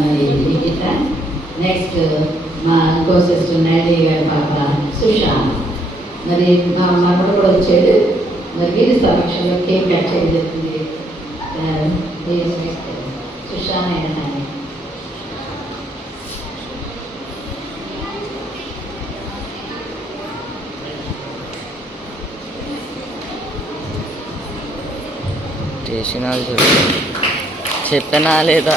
మరి నిఖిత. నెక్స్ట్ మా ఇంకో సిస్టర్ నైడీ గారి పాప సుశాంత్. మరి మా మనవడు కూడా వచ్చాడు. మరి వీరి సమక్షంలో కేక్ కట్ చేయడం జరుగుతుంది. సుశాంత్ అయిన చేసినా చెప్పనా లేదా?